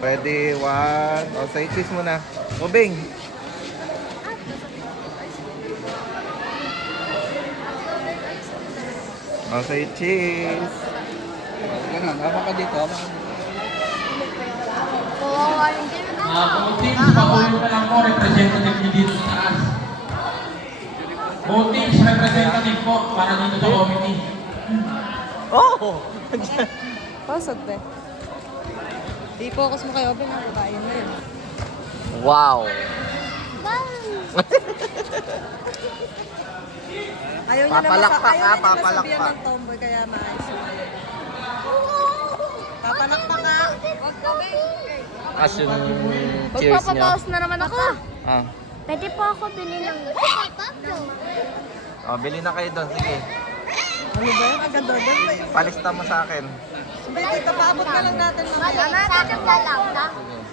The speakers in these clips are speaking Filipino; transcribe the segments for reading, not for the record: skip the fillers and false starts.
Pwede, one. O, say cheese muna. Ubing. O, say cheese. Ganun, habang ka dito, habang ka dito. Kawawa yung din. Voting, pakulo ka lang po, representative nyo dito sa taas. Voting, representative po, para dito sa committee. Oh! Pasok ba? I-focus mo kayo, Oben, ang babae na yun. Wow! Ayaw niya Papalakpak, ayaw niya papalakpak. masabihan ng tomboy, kaya maayos yun. Papalakpak ka! Huwag ka, Ben! As yung cheers nyo. Magpapapaos na naman ako. Ah. Pwede po ako bili ng O, bili na kayo doon. Sige. Ano ba yun? Ang ganda doon ba yun? Palista mo sa akin. Sabi, tita, paabot ka lang natin mamaya. sa akin dalaw na. Sige.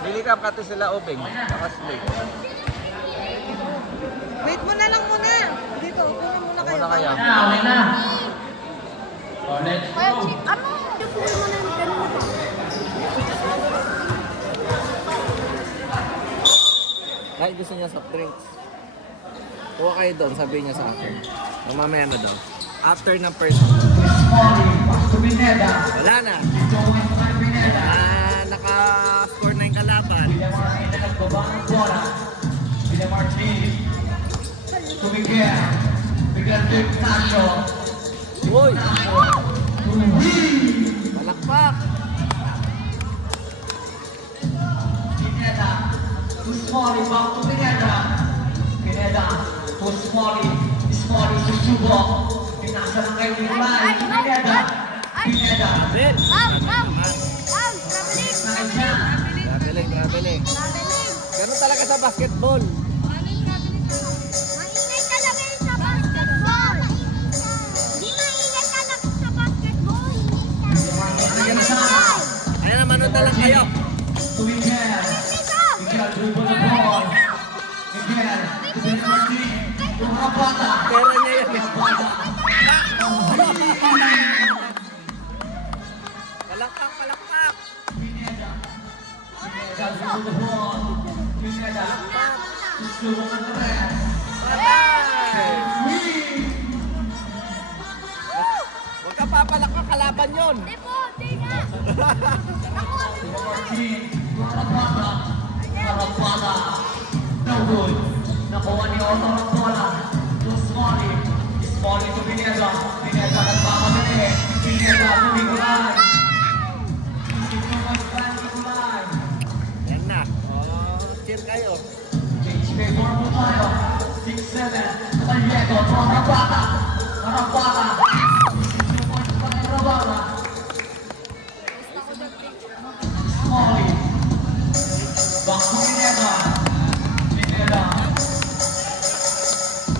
Bili ka pati sila ubing. Takas late. Wait mo na lang muna. Dito, kunin muna kayo. Muna kaya. Okay na. So, let's go. Ano? Tuloy mo na yung ganun na. Kahit gusto niya soft drinks. Kuha kayo doon, sabihin niya sa akin. Mamaya na daw. After ng first. Wala na. Naka-score na yung kalaban. Uy! Palakpak! Smalley, back to Pineda. Pineda to Smalley. Smalley to Subo. Pinasa ng kayo yung line. Pineda. Pineda. Ben! Traveling! Traveling, traveling. Ganun talaga sa basketball. Maingay talaga yun sa basketball. Di maingay talaga sa basketball. Ayan naman, na lang kayo. To Miguel. Miguel dribble the ball. Miguel to Benmarti. To Rabata. Pera niya yan. Palakpak, palakpak. Pineda. Pineda dribble the ball. Pineda. To Subo Andres. Huwag ka papalakpak, kalaban yun. Di po, di nga. Martin. To Rabata. Rabata. No good. Nakuha ni Otto Rabata. To Smalley. Smalley to Pineda. Pineda nagmamadali. Pineda to Miguel. Yan na. Oh, cheer kayo. Change favor mo tayo. 6-7. Gallego to Rabata. Rabata. 2 points pa kay Rabata. Smalley. Back to Pineda. Pineda.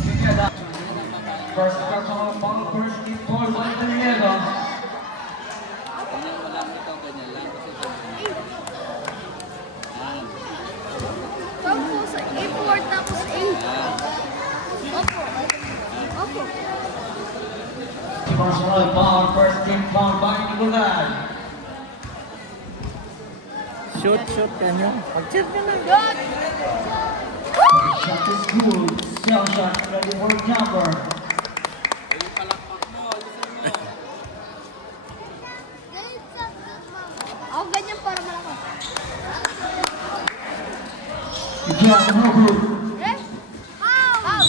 Pineda. First personal foul, first team foul by Pineda. Opo, sa A4 tapos A. Opo. Opo. Personal foul, first team foul by Nicolay. Shoot, shoot ka nyo. Pag-cheer nyo na. Shot is good. Cell shot, ready for jumper. Ako ganyan para malaki. Miguel, no good. Eh? How?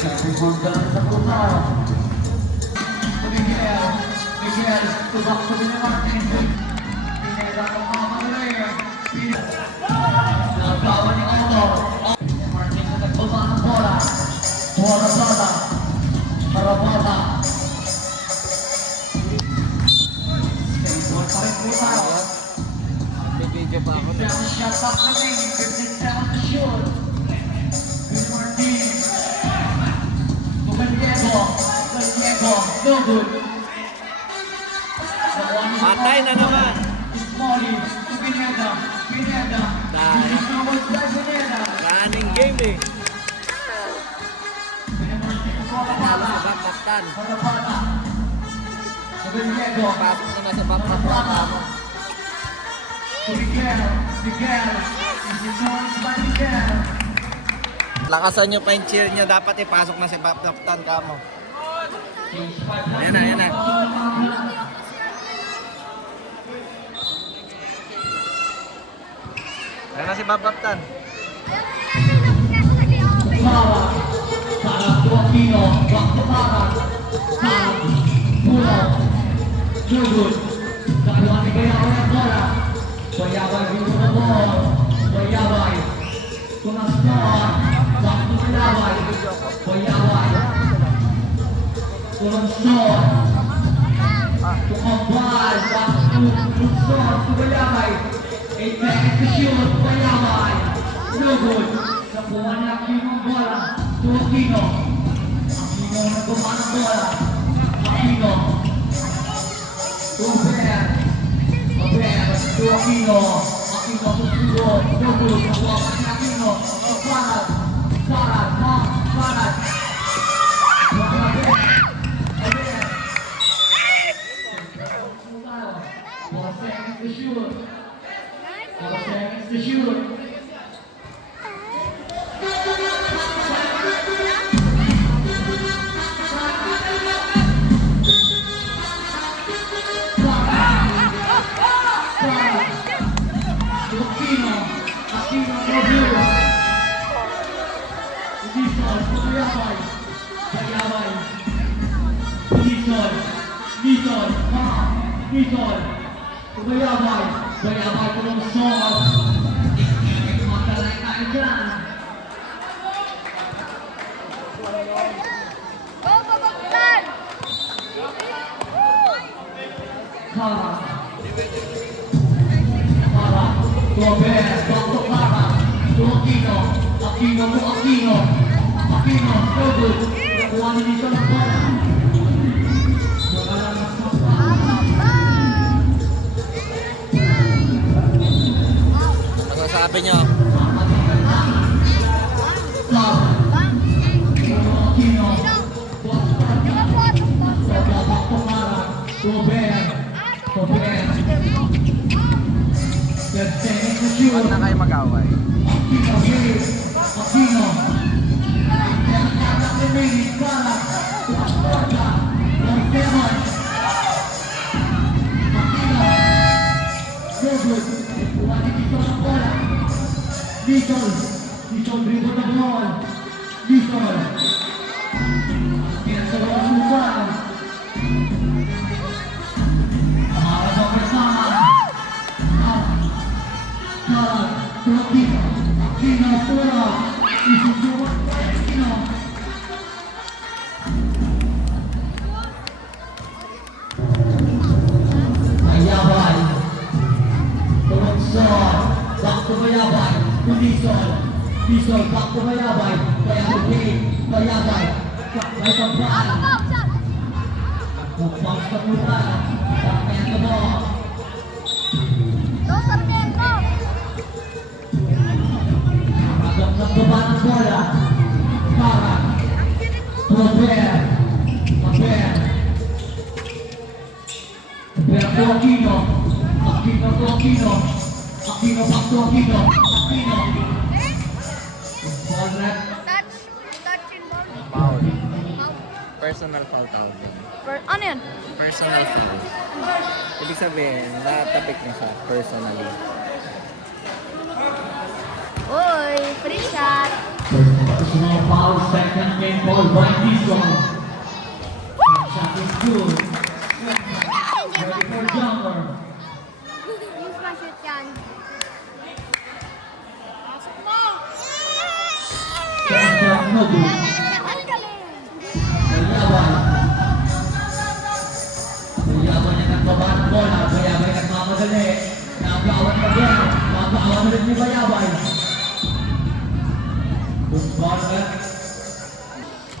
Second one down sa puta. Miguel, Miguel, to back to Benmarti. Pineda ng mga player. Nagawa ni Otto. Benmarti na nagbaba ng bola. Rabata. Rabata. Baseball pa rin po tayo. May video pa ako na. Down shot back na rin. 57 to shoot. Benmarti. To Gallego. Gallego. No good. Patay na naman. Smalley. To Pineda. Pineda. Dahil This is number 5, Pineda. running game eh. Panalo sa back of tan. Patapata. Sabiniego. Pasok na sa back of tan. Miguel. Miguel. This is noise by Miguel. Lakasan nyo pa yung cheer nyo. Dapat ipasok na sa back of tan kamo. Ayan na, ayan na. Ayan na si Bob Tan. Sara. Sara Tuakino. Bakbara. Sara. Puno. Jugod. Nakuha ni Bayabay ang bola. Bayabay dito na ball. Bayabay. Tunastor. Back to Bayabay. Bayabay. Tunastor. Tukambal. Back to Tunastor. To Bayabay. 8 seconds to shoot. Bayabay. No good. Nakuha ni Aquino ang bola. To Aquino. Aquino nagkuha ng bola. Aquino. To Bear. Bear. To Aquino. Aquino to Sugo. No good. Nakuha pa ni Aquino. Farad. Farad. Farad. Nakuha Bear. Bear. 4 seconds to shoot. 4 seconds to shoot. Aquino, Aquino Rodrigo. Dizon, Bayabay. Bayabay. Dizon, Dizon, Dizon. Bayabay. Bayabay tulong Sol. Makalay tayo dyan. Kara. Kara. Robert. Bato Kara. To Aquino. Aquino to Aquino. Aquino. No good. Nakuha ni dito ng bola. Wala lang mas Ano sabi nyo? Kara. Aquino. Bato Kara. Robert. Robert. 10 seconds to shoot. Huwag na kayo mag-away. Aquino, Willis. Aquino. Remaining para Tuastorta. Montemon. Aquino. No good. Buwati dito ng bola. Dizon. Dizon dribble ng ball. Dizon. Pinasalaw ang susan. Para sa persama. Kara, Aquino, Aquino, Pura, isusuwa, Aquino. Bayabay, Tulungsod, back to Bayabay, to Dizon, Dizon, back to Bayabay, Bayabay, Bayabay, may pagpaan. Nagpupunta sa puta, bakit ka mo? Agak ng baba ng bola. Para. Robert. Robert. Robert to Aquino. Aquino to Aquino. Aquino back to Aquino. Aquino. Ball red. Foul. Personal foul tawag. Ano yan? Personal foul. Ibig sabihin, natapik na siya personally. Uy, free shot. Personal foul. Second game ball by Dizon. Shot is good. Ready for jumper. Use my shoot yan. Second shot no good. Ang galing. Bayabay. Bayabay niya nagbaba ng bola. Bayabay nagmamadali. Nagawat pa din. Nagawat ulit ni Bayabay.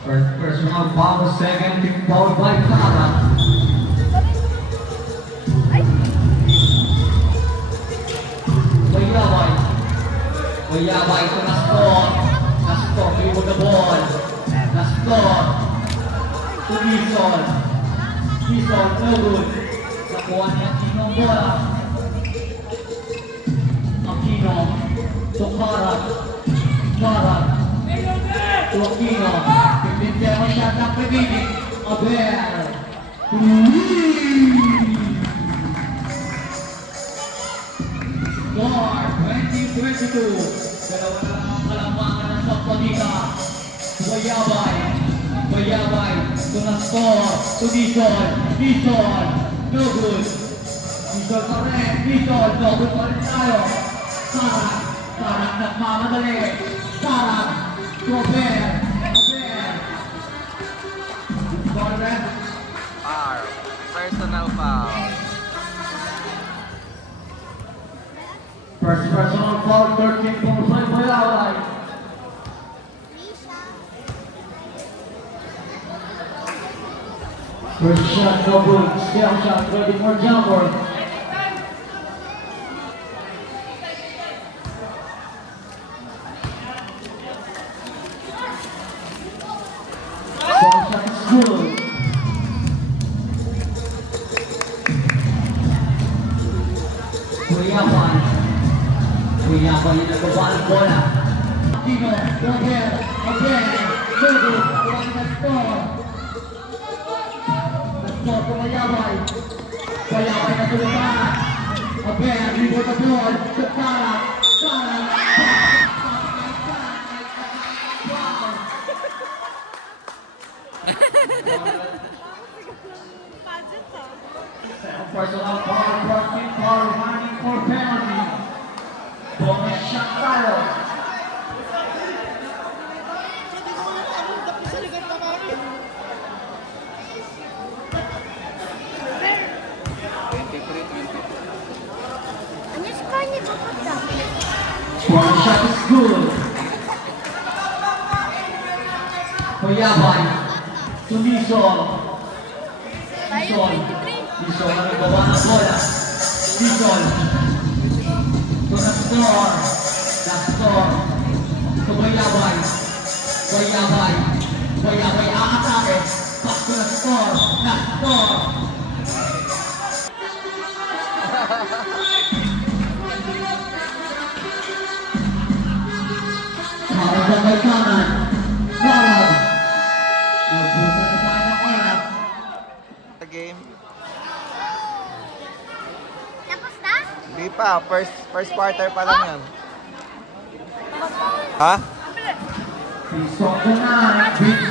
First personal foul, second team foul by Kara. Bayabay. Dizon. Dizon, no good. Nakuha ni Aquino ang bola. Aquino. To Karat. Karat. To Aquino. 15 seconds shot ang remaining. Aber. Score 2022. Dalawa na lang ang kalambangan ng Sampagita. Bayabay. Bayabay. To na-score. To Dizon. Dizon. No good. Dizon pa rin. Dizon. No good pa rin tayo. Sarang. Sarang nagmamadali. Sarang. Robert. Robert. Score rin. Foul. Personal foul. First personal foul. 13 points by Bayabay. First shot, no good. Second shot, ready for jumper. Second shot is good. Kuyabay. Kuyabay yung nagbawa ng bola. Aquino, Robert, again. No good. One na score. Score to Bayabay. Bayabay na tulutan. Aber, rebound the ball. To Sarang. Sarang. Personal foul, 14 foul, running for penalty. Bonus shot tayo. Ano score niya papunta? Bonus shot is good. Bayabay. To Dizon. Dizon. Dizon na nagbawa ng bola. Dizon. To na-score. Na-score. To Bayabay. Bayabay. Bayabay aatake. Back to na-score. Na-score. Karat ang may kanan. Karat. Nagbusan na tayo ng oras. Game. Tapos na? Di pa. First quarter pa lang yan. Ha? He's on the line.